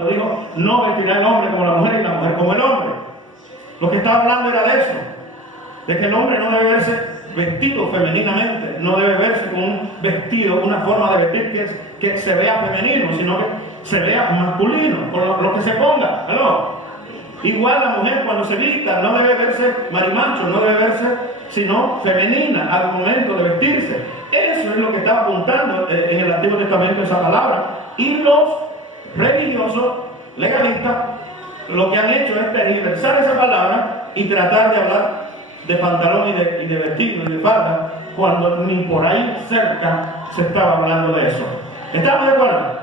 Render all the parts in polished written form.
cuando dijo, no vestirá el hombre como la mujer y la mujer como el hombre. Lo que estaba hablando era de eso, de que el hombre no debe verse vestido femeninamente, no debe verse con un vestido, una forma de vestir que se vea femenino, sino que se vea masculino, con lo que se ponga, ¿no? Igual la mujer cuando se vista no debe verse marimacho, no debe verse sino femenina al momento de vestirse. Eso es lo que está apuntando en el Antiguo Testamento esa palabra. Y los religiosos, legalistas, lo que han hecho es tergiversar esa palabra y tratar de hablar de pantalón y de vestido y de falda, cuando ni por ahí cerca se estaba hablando de eso. ¿Estamos de acuerdo?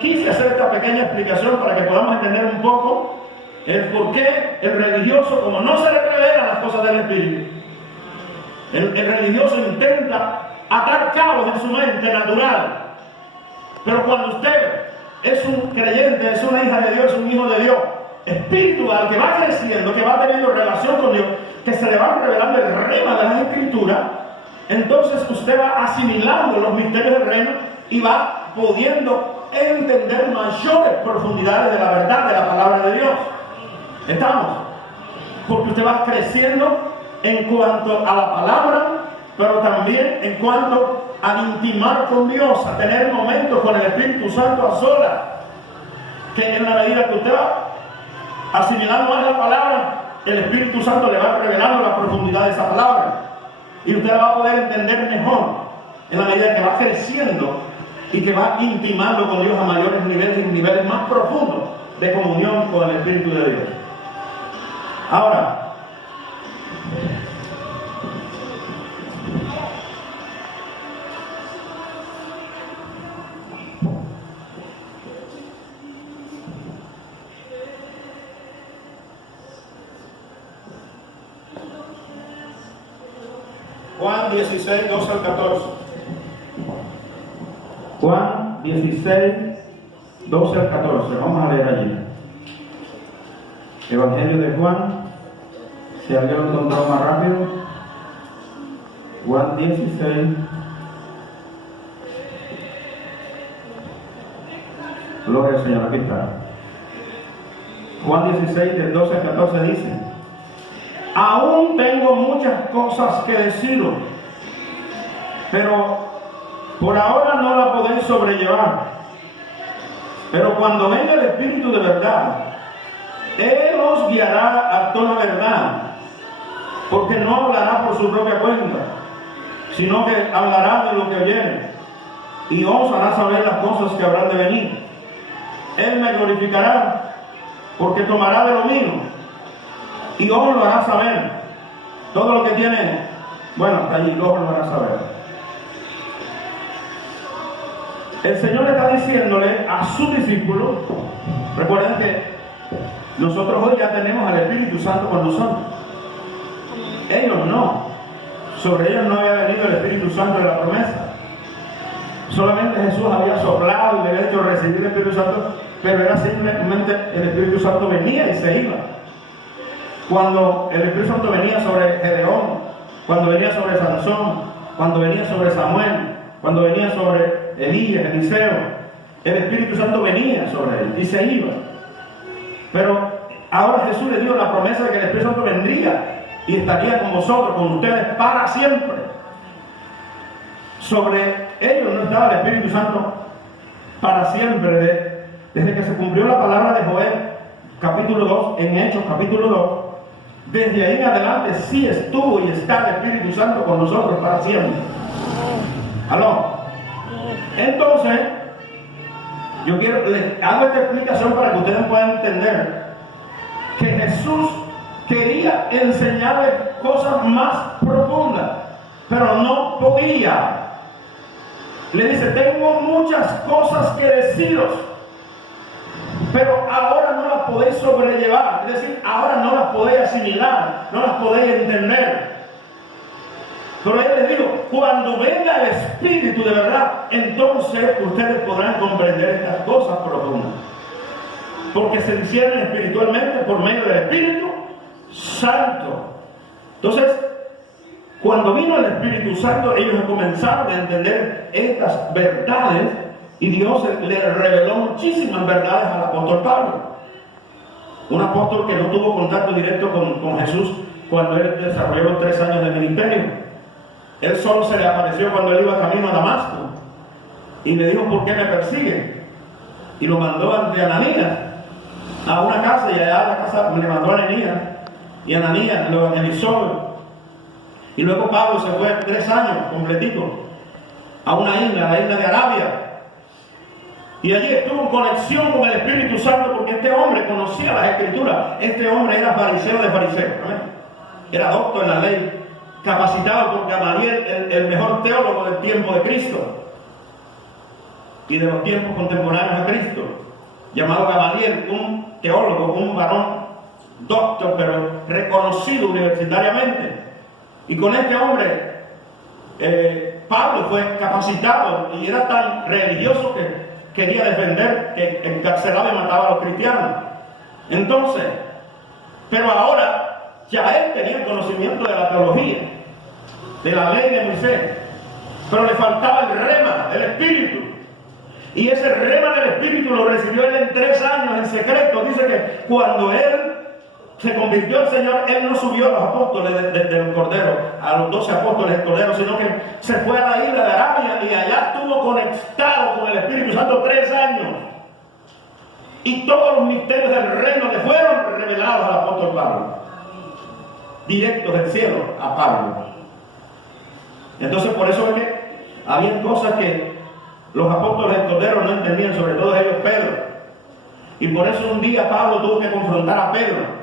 Quise hacer esta pequeña explicación para que podamos entender un poco el por qué el religioso, como no se le revelan las cosas del Espíritu, el religioso intenta atar cabos en su mente natural. Pero cuando usted es un creyente, es una hija de Dios, es un hijo de Dios, espiritual, que va creciendo, que va teniendo relación con Dios, que se le va revelando el rema de las Escrituras, entonces usted va asimilando los misterios del reino y va pudiendo entender mayores profundidades de la verdad de la palabra de Dios. ¿Estamos? Porque usted va creciendo en cuanto a la palabra, pero también en cuanto a intimar con Dios, a tener momentos con el Espíritu Santo a solas, que en la medida que usted va asimilando más la palabra, el Espíritu Santo le va revelando la profundidad de esa palabra y usted la va a poder entender mejor en la medida que va creciendo y que va intimando con Dios a mayores niveles y niveles más profundos de comunión con el Espíritu de Dios. Ahora, Juan 16, 12 al 14. Juan 16, 12 al 14. Vamos a leer allí. Evangelio de Juan. Si alguien lo encontró más rápido. Juan 16. Gloria al Señor, aquí está. Juan 16, del 12 al 14 dice: aún tengo muchas cosas que deciros, pero por ahora no la podéis sobrellevar. Pero cuando venga el Espíritu de verdad, Él os guiará a toda verdad, porque no hablará por su propia cuenta, sino que hablará de lo que oyere, y os hará saber las cosas que habrán de venir. Él me glorificará, porque tomará de lo mío y os lo hará saber. Todo lo que tiene, bueno, hasta allí, os lo hará saber. El Señor está diciéndole a sus discípulos, recuerden que nosotros hoy ya tenemos al Espíritu Santo con nosotros. Ellos no. Sobre ellos no había venido el Espíritu Santo de la promesa. Solamente Jesús había soplado y le había hecho recibir el Espíritu Santo, pero era simplemente el Espíritu Santo venía y se iba. Cuando el Espíritu Santo venía sobre Gedeón, cuando venía sobre Sansón, cuando venía sobre Samuel, cuando venía sobre Elías, Eliseo, el Espíritu Santo venía sobre él y se iba. Pero ahora Jesús le dio la promesa de que el Espíritu Santo vendría y estaría con vosotros, con ustedes para siempre. Sobre ellos no estaba el Espíritu Santo para siempre. Desde que se cumplió la palabra de Joel, capítulo 2, en Hechos, capítulo 2, desde ahí en adelante sí estuvo y está el Espíritu Santo con nosotros para siempre. ¿Aló? Entonces, yo les hago esta explicación para que ustedes puedan entender que Jesús quería enseñarles cosas más profundas, pero no podía. Le dice: tengo muchas cosas que deciros, pero ahora no las podéis sobrellevar. Es decir, ahora no las podéis asimilar, no las podéis entender. Pero él les dijo: cuando venga el Espíritu de verdad, entonces ustedes podrán comprender estas cosas profundas, porque se disciernen espiritualmente por medio del Espíritu Santo. Entonces, cuando vino el Espíritu Santo, ellos comenzaron a entender estas verdades Y Dios le reveló muchísimas verdades al apóstol Pablo. Un apóstol que no tuvo contacto directo con Jesús cuando él desarrolló los 3 años de ministerio. Él solo se le apareció cuando él iba camino a Damasco. Y le dijo, ¿por qué me persiguen? Y lo mandó ante Ananías a una casa, y allá a la casa le mandó a Ananías. Y Ananías lo evangelizó. Y luego Pablo se fue 3 años completitos a una isla, la isla de Arabia. Y allí estuvo en conexión con el Espíritu Santo, porque este hombre conocía las Escrituras. Este hombre era fariseo de fariseos, ¿no? Era doctor en la ley, capacitado por Gamaliel, el mejor teólogo del tiempo de Cristo y de los tiempos contemporáneos de Cristo, llamado Gamaliel, un teólogo, un varón doctor, pero reconocido universitariamente. Y con este hombre Pablo fue capacitado, y era tan religioso que quería defender, que encarcelaba y mataba a los cristianos. Entonces, pero ahora ya él tenía conocimiento de la teología, de la ley de Moisés, pero le faltaba el rema del Espíritu. Y ese rema del Espíritu lo recibió él en 3 años en secreto. Dice que cuando él se convirtió al Señor, él no subió a los apóstoles del Cordero, a los 12 apóstoles del Cordero, sino que se fue a la isla de Arabia y allá estuvo conectado con el Espíritu Santo 3 años. Y todos los misterios del reino le fueron revelados al apóstol Pablo, directos del cielo a Pablo. Entonces, por eso es que había cosas que los apóstoles del Cordero no entendían, sobre todo ellos Pedro. Y por eso un día Pablo tuvo que confrontar a Pedro,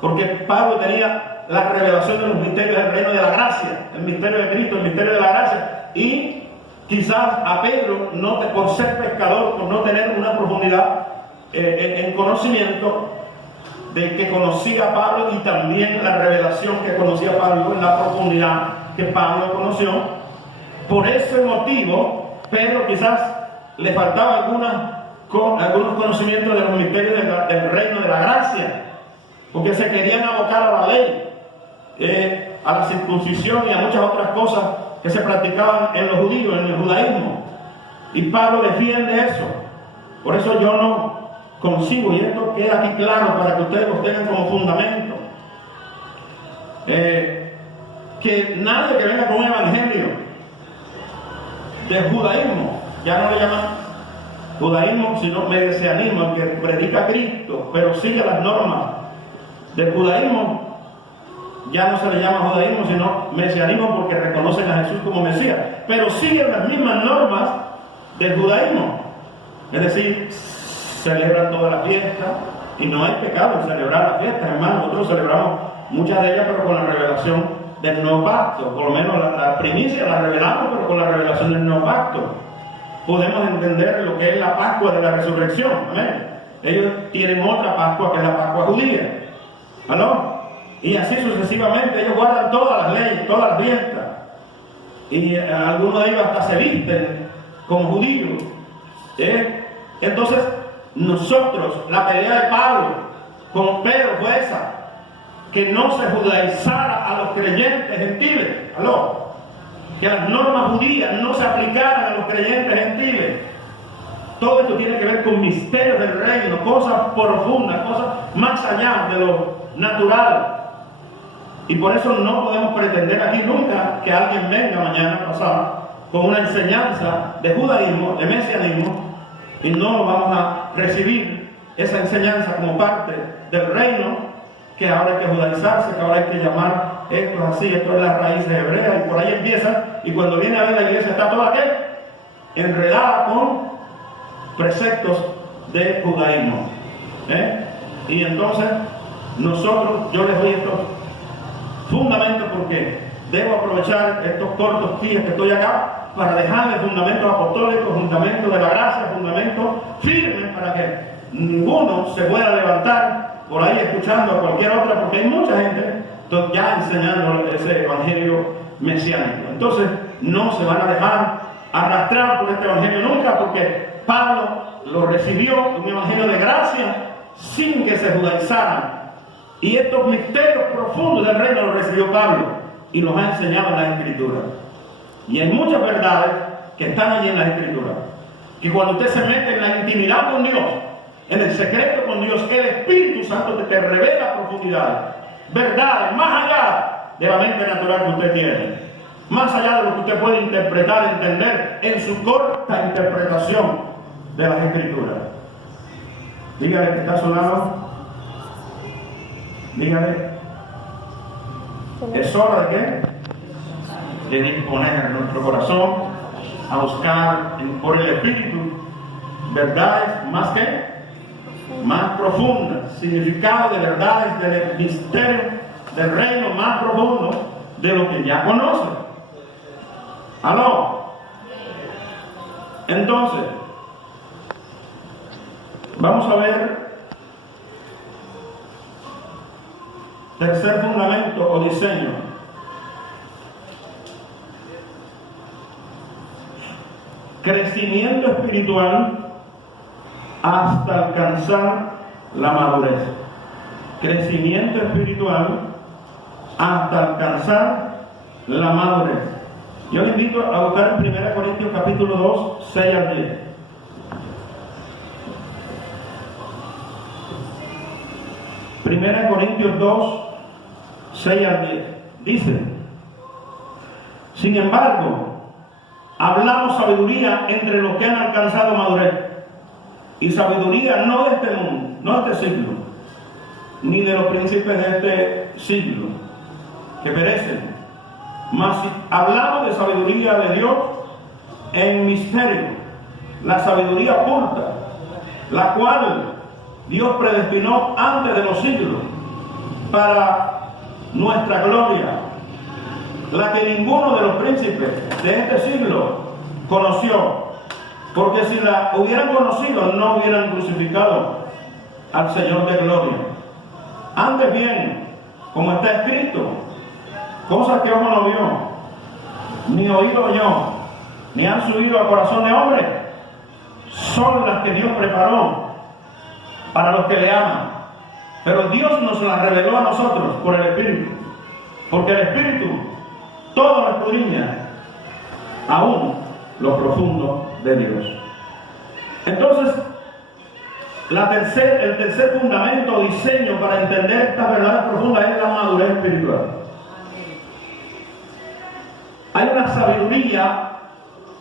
porque Pablo tenía la revelación de los misterios del reino de la gracia, el misterio de Cristo, el misterio de la gracia. Y quizás a Pedro, por ser pescador, por no tener una profundidad en conocimiento de que conocía a Pablo, y también la revelación que conocía a Pablo en la profundidad que Pablo conoció, por ese motivo Pedro quizás le faltaba algunos conocimientos de los misterios del reino de la gracia, porque se querían abocar a la ley, a la circuncisión y a muchas otras cosas que se practicaban en los judíos, en el judaísmo. Y Pablo defiende eso. Por eso yo no concibo, y esto queda aquí claro para que ustedes lo tengan como fundamento, que nadie que venga con un evangelio del judaísmo, ya no le llaman judaísmo sino mesianismo, el que predica a Cristo pero sigue las normas del judaísmo, ya no se le llama judaísmo sino mesianismo, porque reconocen a Jesús como Mesías, pero siguen las mismas normas del judaísmo. Es decir, celebran toda la fiesta, y no hay pecado en celebrar las fiestas, hermanos. Nosotros celebramos muchas de ellas, pero con la revelación del nuevo pacto. Por lo menos la primicia la revelamos, pero con la revelación del nuevo pacto podemos entender lo que es la Pascua de la resurrección. Amén. Ellos tienen otra Pascua, que es la Pascua judía. ¿Aló? Y así sucesivamente. Ellos guardan todas las leyes, todas las fiestas, y algunos de ellos hasta se visten como judíos. Entonces, nosotros, la pelea de Pablo con Pedro fue esa, que no se judaizara a los creyentes gentiles. ¿Aló? Que las normas judías no se aplicaran a los creyentes gentiles. Todo esto tiene que ver con misterios del reino, cosas profundas, cosas más allá de lo natural. Y por eso no podemos pretender aquí nunca que alguien venga mañana pasado con una enseñanza de judaísmo, de mesianismo, y no vamos a recibir esa enseñanza como parte del reino, que ahora hay que judaizarse, que ahora hay que llamar esto es así, esto es las raíces hebreas, y por ahí empieza, y cuando viene a ver la iglesia está toda ¿qué? Enredada con preceptos de judaísmo. Y entonces nosotros, yo les doy estos fundamentos porque debo aprovechar estos cortos días que estoy acá para dejarles fundamentos apostólicos, fundamentos de la gracia, fundamentos firmes, para que ninguno se pueda levantar por ahí escuchando a cualquier otra, porque hay mucha gente ya enseñando ese evangelio mesiánico. Entonces no se van a dejar arrastrar por este evangelio nunca, porque Pablo lo recibió, un evangelio de gracia, sin que se judaizaran. Y estos misterios profundos del reino los recibió Pablo y los ha enseñado en las Escrituras. Y hay muchas verdades que están allí en las Escrituras. que cuando usted se mete en la intimidad con Dios, en el secreto con Dios, el Espíritu Santo te revela profundidades, verdades, más allá de la mente natural que usted tiene, más allá de lo que usted puede interpretar, entender en su corta interpretación de las Escrituras. Dígale que está a su lado, dígale, es hora de qué? De disponer nuestro corazón a buscar por el Espíritu verdades más que más profundas, significado de verdades del misterio del reino más profundo de lo que ya conoce. ¿Aló? Entonces, vamos a ver tercer fundamento o diseño. Crecimiento espiritual hasta alcanzar la madurez. Crecimiento espiritual hasta alcanzar la madurez. Yo le invito a buscar en 1 Corintios capítulo 2, 6 al 10. 1 Corintios 2, 6 al 10. Dice: sin embargo, hablamos sabiduría entre los que han alcanzado madurez, y sabiduría no de este mundo, no de este siglo, ni de los príncipes de este siglo, que perecen. Mas si hablamos de sabiduría de Dios en misterio, la sabiduría oculta, la cual Dios predestinó antes de los siglos para nuestra gloria, la que ninguno de los príncipes de este siglo conoció, porque si la hubieran conocido no hubieran crucificado al Señor de gloria. Antes bien, como está escrito, cosas que ojo no vio, ni oído oyó, ni han subido al corazón de hombre, son las que Dios preparó para los que le aman. Pero Dios nos las reveló a nosotros por el Espíritu, porque el Espíritu todo lo escudriña, aún lo profundo de Dios. Entonces, el tercer fundamento o diseño para entender estas verdades profundas es la madurez espiritual. Hay una sabiduría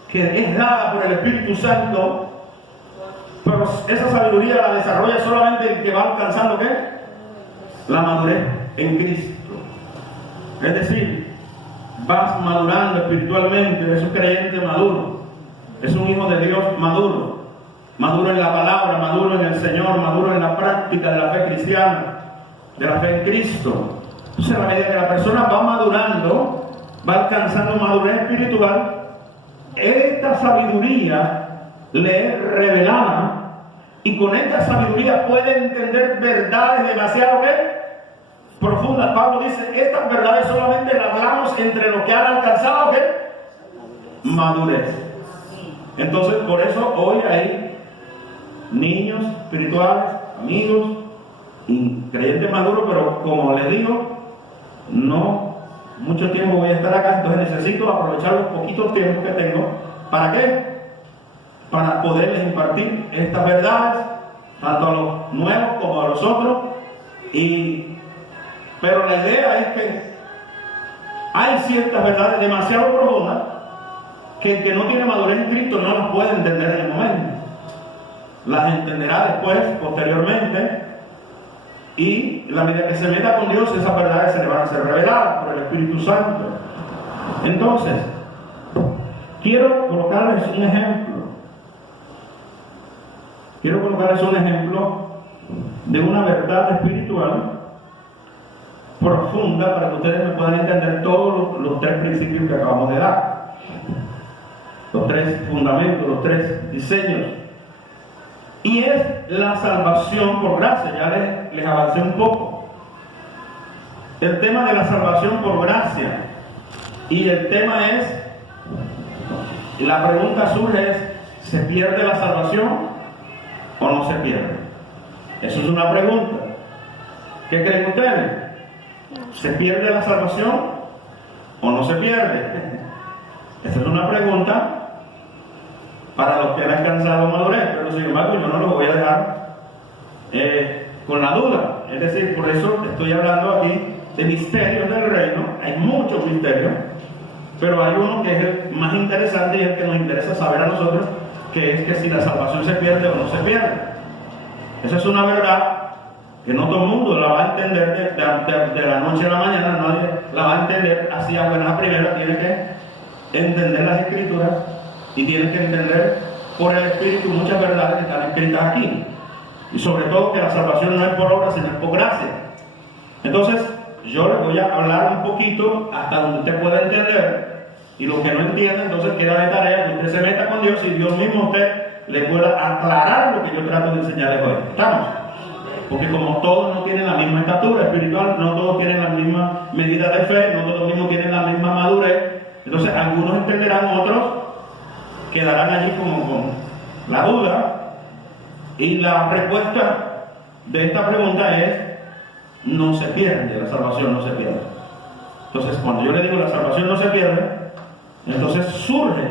que es dada por el Espíritu Santo, pero esa sabiduría la desarrolla solamente el que va alcanzando ¿qué? La madurez en Cristo. Es decir, vas madurando espiritualmente, es un creyente maduro, es un hijo de Dios maduro, maduro en la palabra, maduro en el Señor, maduro en la práctica de la fe cristiana, de la fe en Cristo. Entonces, a medida que la persona va madurando, va alcanzando madurez espiritual, esta sabiduría le es revelada, y con esta sabiduría puede entender verdades demasiado profundas. Pablo dice, estas verdades solamente las hablamos entre los que han alcanzado madurez. Entonces, por eso hoy hay niños espirituales, amigos y creyentes maduros, pero como les digo, no mucho tiempo voy a estar acá, entonces necesito aprovechar los poquitos tiempos que tengo. ¿Para qué? Para poderles impartir estas verdades, tanto a los nuevos como a los otros. Pero la idea es que hay ciertas verdades demasiado profundas que el que no tiene madurez en Cristo no las puede entender en el momento. Las entenderá después, posteriormente, y la medida que se meta con Dios, esas verdades se le van a ser reveladas por el Espíritu Santo. Entonces, quiero colocarles un ejemplo. Quiero colocarles un ejemplo de una verdad espiritual profunda para que ustedes me puedan entender todos los tres principios que acabamos de dar. Los tres fundamentos, los tres diseños. Y es la salvación por gracia. Ya les avancé un poco. El tema de la salvación por gracia. Y el tema es, la pregunta surge es, ¿se pierde la salvación o no se pierde? Eso es una pregunta. ¿Qué creen ustedes? ¿Se pierde la salvación o no se pierde? Esa es una pregunta para los que han alcanzado madurez, pero sin embargo yo no los voy a dejar con la duda. Es decir, por eso estoy hablando aquí de misterios del reino. Hay muchos misterios, pero hay uno que es el más interesante y el que nos interesa saber a nosotros, que es que si la salvación se pierde o no se pierde. Esa es una verdad que no todo el mundo la va a entender de la noche a la mañana. Nadie la va a entender así a buena primera. Tiene que entender las escrituras y tiene que entender por el Espíritu muchas verdades que están escritas aquí, y sobre todo que la salvación no es por obra sino es por gracia. Entonces yo les voy a hablar un poquito hasta donde usted pueda entender, y lo que no entienda entonces queda de tarea que usted se meta con Dios y Dios mismo a usted le pueda aclarar lo que yo trato de enseñarles hoy. ¿Estamos? Porque como todos no tienen la misma estatura espiritual, no todos tienen la misma medida de fe, no todos mismos tienen la misma madurez, entonces algunos entenderán, otros quedarán allí como con la duda. Y la respuesta de esta pregunta es: no se pierde, la salvación no se pierde. Entonces cuando yo le digo la salvación no se pierde, entonces surge,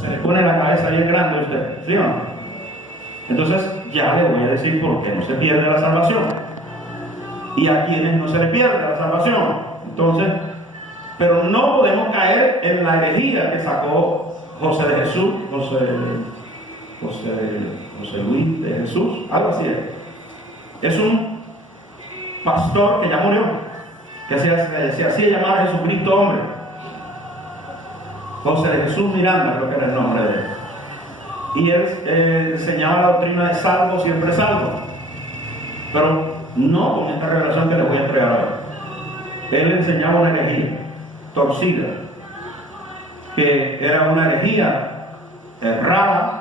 se le pone la cabeza bien grande a usted, ¿sí o no? Entonces ya le voy a decir por qué no se pierde la salvación y a quienes no se le pierde la salvación. Entonces, pero no podemos caer en la herejía que sacó José de Jesús, José Luis de Jesús, algo así es un pastor que ya murió, que se hacía llamar Jesucristo hombre. José de Jesús Miranda creo que era el nombre de él, y él enseñaba la doctrina de salvo, siempre salvo, pero no con esta revelación que les voy a entregar hoy. Él enseñaba una herejía torcida, que era una herejía errada,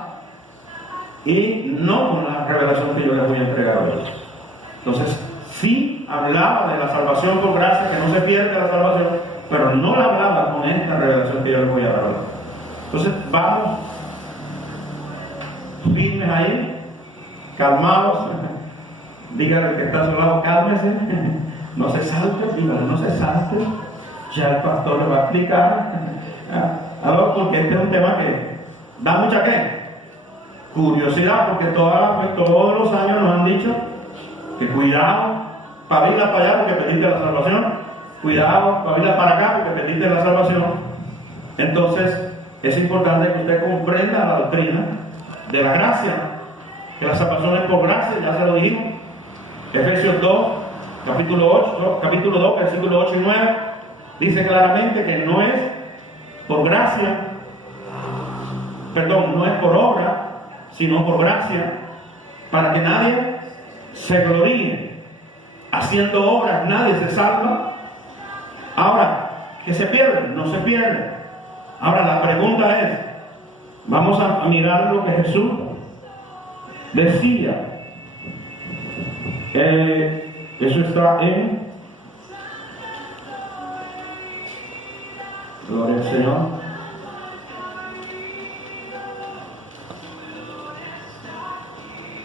y no con la revelación que yo les voy a entregar hoy. Entonces sí hablaba de la salvación por gracia, que no se pierde la salvación, pero no la hablaba con esta revelación que yo les voy a dar hoy. Entonces vamos firmes ahí, calmados. Dígale al que está a su lado: cálmese, no se salte. Dígale: no se salte, ya el pastor le va a explicar. Porque este es un tema que da mucha curiosidad, porque todos los años nos han dicho que cuidado, pabila para allá porque perdiste la salvación, cuidado, pabila para acá porque perdiste la salvación. Entonces es importante que usted comprenda la doctrina de la gracia, que la salvación es por gracia, ya se lo dijimos. Efesios 2, capítulo 2, versículos 8 y 9, dice claramente que no es por gracia, no es por obra, sino por gracia, para que nadie se gloríe. Haciendo obras nadie se salva. Ahora, ¿qué se pierde? No se pierde. Ahora la pregunta es, vamos a mirar lo que Jesús decía. Eso está en, gloria al Señor,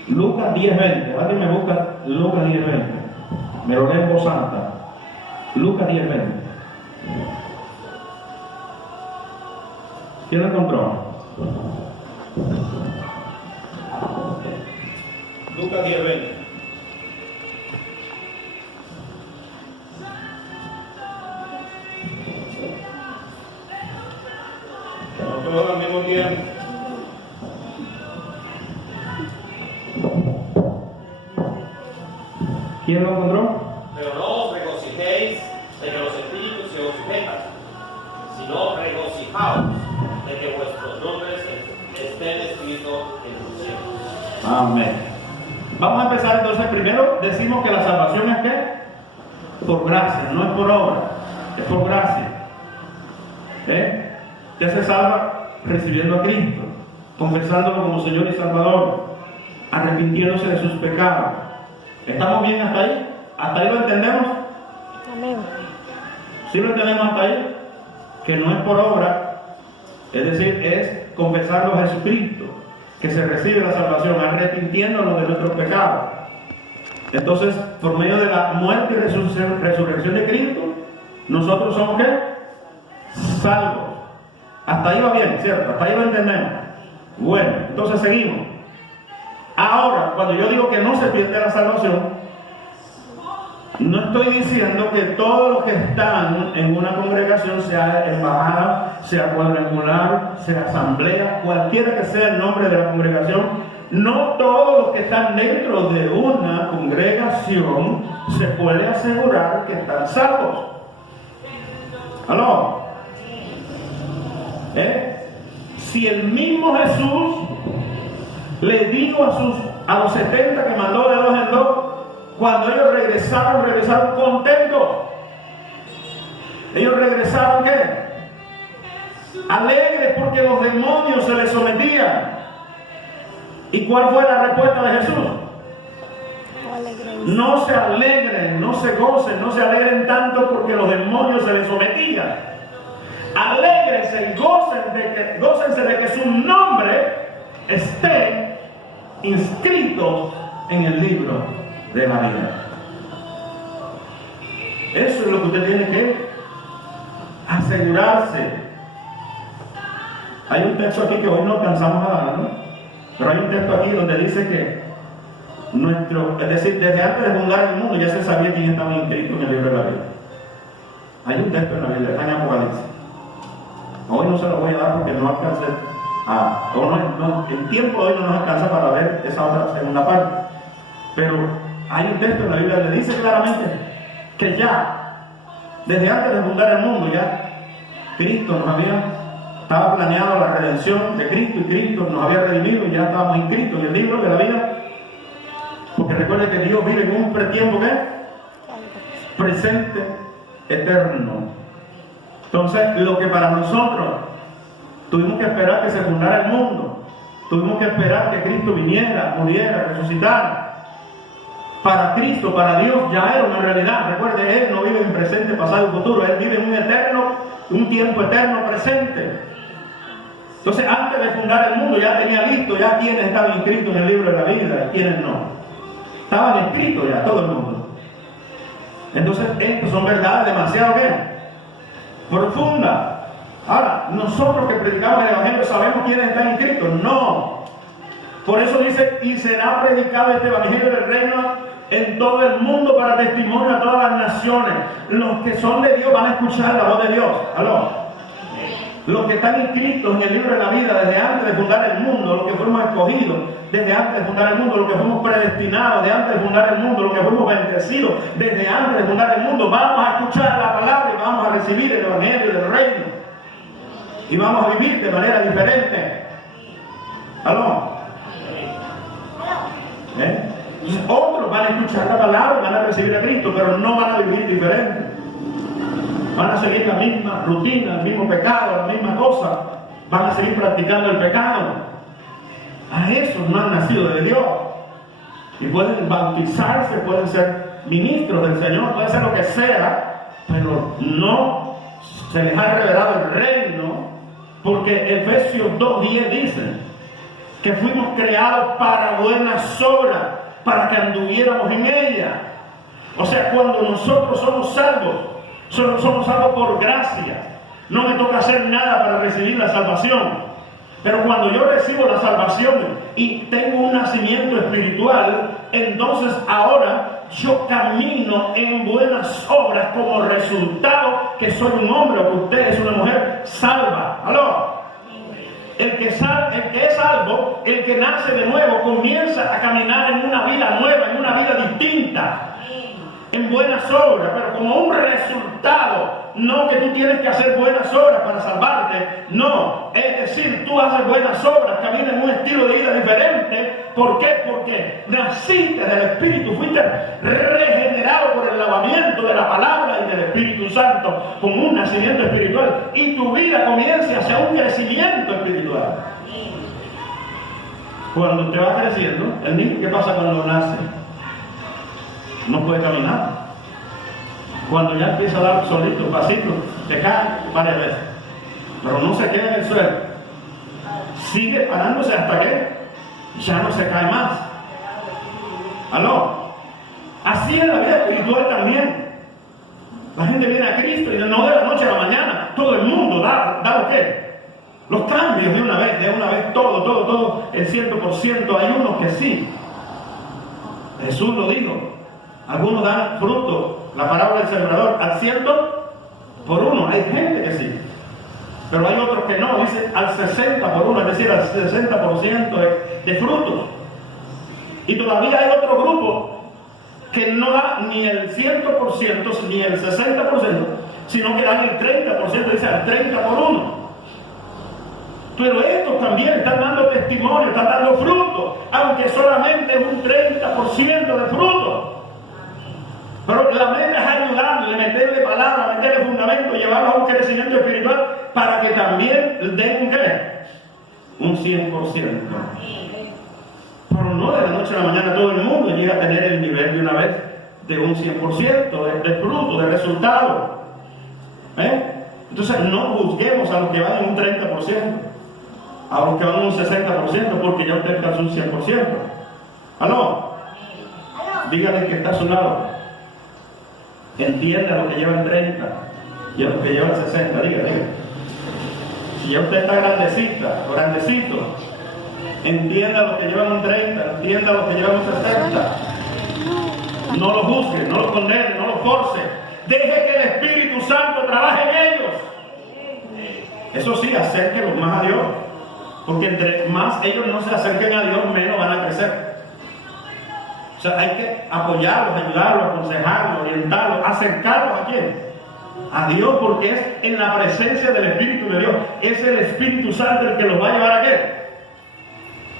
Lucas 10:20. Alguien me busca Lucas 10:20. Me lo lee en voz alta. Lucas 10:20. ¿Quién lo encontró? Lucas 10:20. Todos al mismo tiempo. ¿Quién lo encontró? Pero no os regocijéis de que los espíritus se os sujetan, sino regocijaos de que vuestros nombres estén escritos en los cielos. Amén. Vamos a empezar entonces. Primero decimos que la salvación es ¿qué? Por gracia, no es por obra, es por gracia. Usted se salva recibiendo a Cristo, confesándolo como Señor y Salvador, arrepintiéndose de sus pecados. ¿Estamos bien hasta ahí? ¿Hasta ahí lo entendemos? Amén. ¿Sí lo entendemos hasta ahí? Que no es por obra, es decir, es confesarlo a Jesucristo, que se recibe la salvación, arrepintiéndonos de nuestros pecados. Entonces, por medio de la muerte y resurrección de Cristo, nosotros somos ¿qué? Salvos. Hasta ahí va bien, ¿cierto? Hasta ahí lo entendemos. Bueno, entonces seguimos. Ahora, cuando yo digo que no se pierde la salvación, no estoy diciendo que todos los que están en una congregación, sea embajada, sea cuadrangular, sea asamblea, cualquiera que sea el nombre de la congregación, no todos los que están dentro de una congregación se puede asegurar que están salvos. ¿Aló? Si el mismo Jesús le dijo a los 70 que mandó de 2 en 2, cuando ellos regresaron contentos. Ellos regresaron ¿qué? Alegres porque los demonios se les sometían. ¿Y cuál fue la respuesta de Jesús? No se alegren, no se gocen, no se alegren tanto porque los demonios se les sometían. Alégrense y gócense de que su nombre esté inscrito en el libro de la vida. Eso es lo que usted tiene que asegurarse. Hay un texto aquí que hoy no alcanzamos a dar, ¿no? Pero hay un texto aquí donde dice que es decir, desde antes de fundar el mundo ya se sabía quién estaba inscrito en el libro de la vida. Hay un texto en la Biblia, está en Apocalipsis. Hoy no se lo voy a dar porque no alcancé el tiempo de hoy no nos alcanza para ver esa otra segunda parte. Pero hay un texto en la Biblia que dice claramente que ya, desde antes de fundar el mundo, ya Cristo estaba planeado la redención de Cristo, y Cristo nos había redimido y ya estábamos inscritos en el libro de la vida. Porque recuerden que Dios vive en un pretiempo ¿qué? Presente, eterno. Entonces, lo que para nosotros tuvimos que esperar que se fundara el mundo, tuvimos que esperar que Cristo viniera, muriera, resucitara. Para Cristo, para Dios, ya era una realidad. Recuerde, Él no vive en presente, pasado y futuro. Él vive en un tiempo eterno presente. Entonces, antes de fundar el mundo, ya tenía listo ya quienes estaban inscritos en el libro de la vida y quienes no. Estaban escritos ya, todo el mundo. Entonces, estas son verdades demasiado profundas. Ahora, nosotros que predicamos el Evangelio sabemos quiénes están inscritos. No. Por eso dice, y será predicado este Evangelio del reino en todo el mundo para testimonio a todas las naciones. Los que son de Dios van a escuchar la voz de Dios. ¿Aló? Los que están inscritos en el libro de la vida desde antes de fundar el mundo, los que fuimos escogidos desde antes de fundar el mundo, los que fuimos predestinados desde antes de fundar el mundo, los que fuimos bendecidos desde antes de fundar el mundo, vamos a escuchar la palabra y vamos a recibir el Evangelio del reino. Y vamos a vivir de manera diferente. ¿Aló? Otros van a escuchar la palabra y van a recibir a Cristo, pero no van a vivir diferente. Van a seguir la misma rutina, el mismo pecado, la misma cosa. Van a seguir practicando el pecado. A esos no han nacido de Dios. Y pueden bautizarse, pueden ser ministros del Señor, pueden ser lo que sea, pero no se les ha revelado el reino, porque Efesios 2:10 dice que fuimos creados para buenas obras, para que anduviéramos en ellas. O sea, cuando nosotros somos salvos, solo somos salvos por gracia. No me toca hacer nada para recibir la salvación. Pero cuando yo recibo la salvación y tengo un nacimiento espiritual, entonces ahora yo camino en buenas obras como resultado que soy un hombre o que usted es una mujer salva. ¿Aló? El que es salvo, el que nace de nuevo, comienza a caminar en una vida nueva, en una vida distinta, en buenas obras, pero como un resultado. No que tú tienes que hacer buenas obras para salvarte, no, es decir, tú haces buenas obras, caminas en un estilo de vida diferente. ¿Por qué? Porque naciste del Espíritu, fuiste regenerado por el lavamiento de la palabra y del Espíritu Santo, con un nacimiento espiritual, y tu vida comienza hacia un crecimiento espiritual. Cuando usted va creciendo, el niño, ¿qué pasa cuando nace? No puede caminar. Cuando ya empieza a dar solito, pasito, se cae varias veces, pero no se queda en el suelo, sigue parándose hasta que ya no se cae más. ¿Aló? Así es la vida espiritual también. La gente viene a Cristo y no de la noche a la mañana, todo el mundo da lo que los cambios de una vez, todo, el 100%. Hay unos que sí. Jesús lo dijo. Algunos dan fruto, la parábola del sembrador, al 100%. Hay gente que sí. Pero hay otros que no, dice al 60%, es decir, al 60% de frutos. Y todavía hay otro grupo que no da ni el 100% ni el 60%, sino que dan el 30%, dice al 30%. Pero estos también están dando testimonio, están dando fruto, aunque solamente es un 30% de fruto. Pero la meta es ayudarle, meterle palabra, meterle fundamento, llevarlo a un crecimiento espiritual para que también den un ¿qué? Un 100%. Pero no de la noche a la mañana todo el mundo llega a tener el nivel de una vez de un 100% de fruto, de resultado. Entonces no juzguemos a los que van en un 30%, a los que van en un 60%, porque ya usted alcanzó un 100%. ¿Aló? Dígale que está a su lado. Entiende a los que llevan 30 y a los que llevan 60. Dígale. Si ya usted está grandecita o grandecito, entienda a los que llevan un 30, entienda a los que llevan un 60. No los juzgue, no los condene, no los force. Deje que el Espíritu Santo trabaje en ellos. Eso sí, acérquenlos más a Dios. Porque entre más ellos no se acerquen a Dios, menos van a crecer. O sea, hay que apoyarlos, ayudarlos, aconsejarlos, orientarlos, acercarlos ¿a quién? A Dios, porque es en la presencia del Espíritu de Dios. Es el Espíritu Santo el que los va a llevar ¿a qué?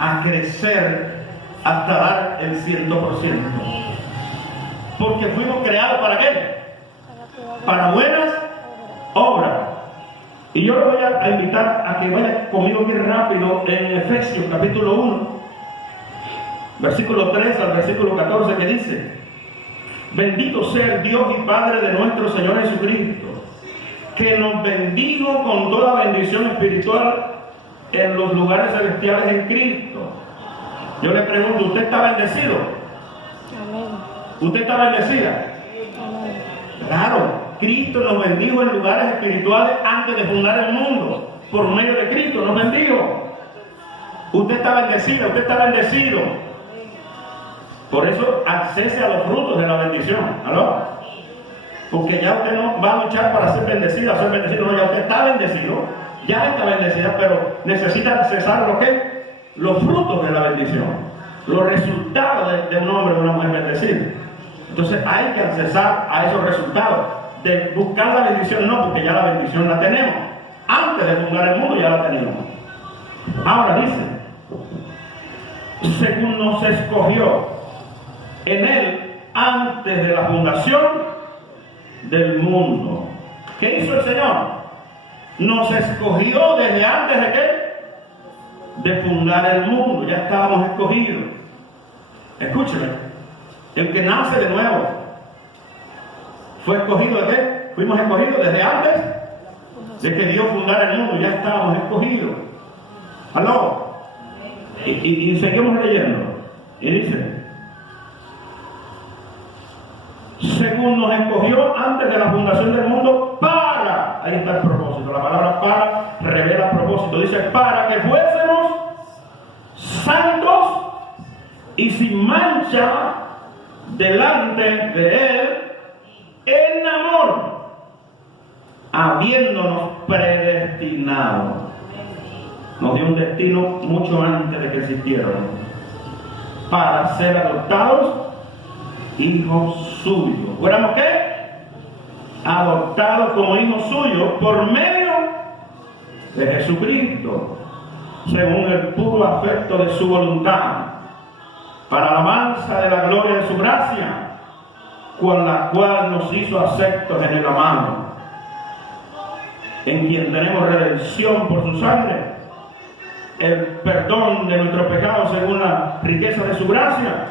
A crecer hasta dar el 100%. Porque fuimos creados ¿para qué? Para buenas obras. Y yo le voy a invitar a que vaya conmigo bien rápido en Efesios capítulo 1. Versículo 3 al versículo 14, que dice: bendito sea el Dios y Padre de nuestro Señor Jesucristo, que nos bendijo con toda bendición espiritual en los lugares celestiales en Cristo. Yo le pregunto, ¿usted está bendecido? Amén. ¿Usted está bendecida? Amén. Claro, Cristo nos bendijo en lugares espirituales antes de fundar el mundo. Por medio de Cristo nos bendijo. Usted está bendecida, usted está bendecido. Por eso accese a los frutos de la bendición. ¿Aló? Porque ya usted no va a luchar para ser bendecido, no, ya usted está bendecido, ya está bendecida, pero necesita accesar los frutos de la bendición, los resultados de un hombre o una mujer bendecida. Entonces hay que accesar a esos resultados. De buscar la bendición no, porque ya la bendición la tenemos. Antes de fundar el mundo ya la teníamos. Ahora dice, según nos escogió en él antes de la fundación del mundo. ¿Qué hizo el Señor? Nos escogió desde antes de qué? De fundar el mundo. Ya estábamos escogidos. Escúcheme, el que nace de nuevo fue escogido ¿de qué? Fuimos escogidos desde antes de que Dios fundara el mundo. Ya estábamos escogidos. ¿Aló? Y seguimos leyendo. Y dice, según nos escogió antes de la fundación del mundo para, ahí está el propósito, la palabra para revela propósito, dice para que fuésemos santos y sin mancha delante de Él en amor, habiéndonos predestinado. Nos dio un destino mucho antes de que existieran, para ser adoptados hijos suyos. ¿Fuéramos qué? Adoptados como hijos suyos por medio de Jesucristo, según el puro afecto de su voluntad, para alabanza de la gloria de su gracia, con la cual nos hizo aceptos en el amado, en quien tenemos redención por su sangre, el perdón de nuestros pecados según la riqueza de su gracia,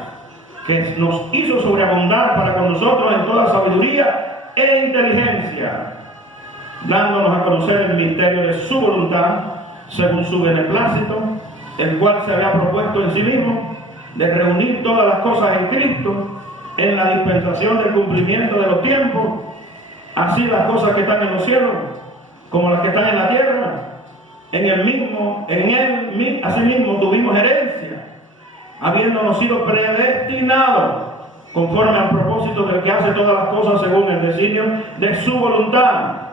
que nos hizo sobreabundar para con nosotros en toda sabiduría e inteligencia, dándonos a conocer el misterio de su voluntad, según su beneplácito, el cual se había propuesto en sí mismo, de reunir todas las cosas en Cristo, en la dispensación del cumplimiento de los tiempos, así las cosas que están en los cielos, como las que están en la tierra. asimismo tuvimos herencia, habiéndonos sido predestinados conforme al propósito del que hace todas las cosas según el designio de su voluntad,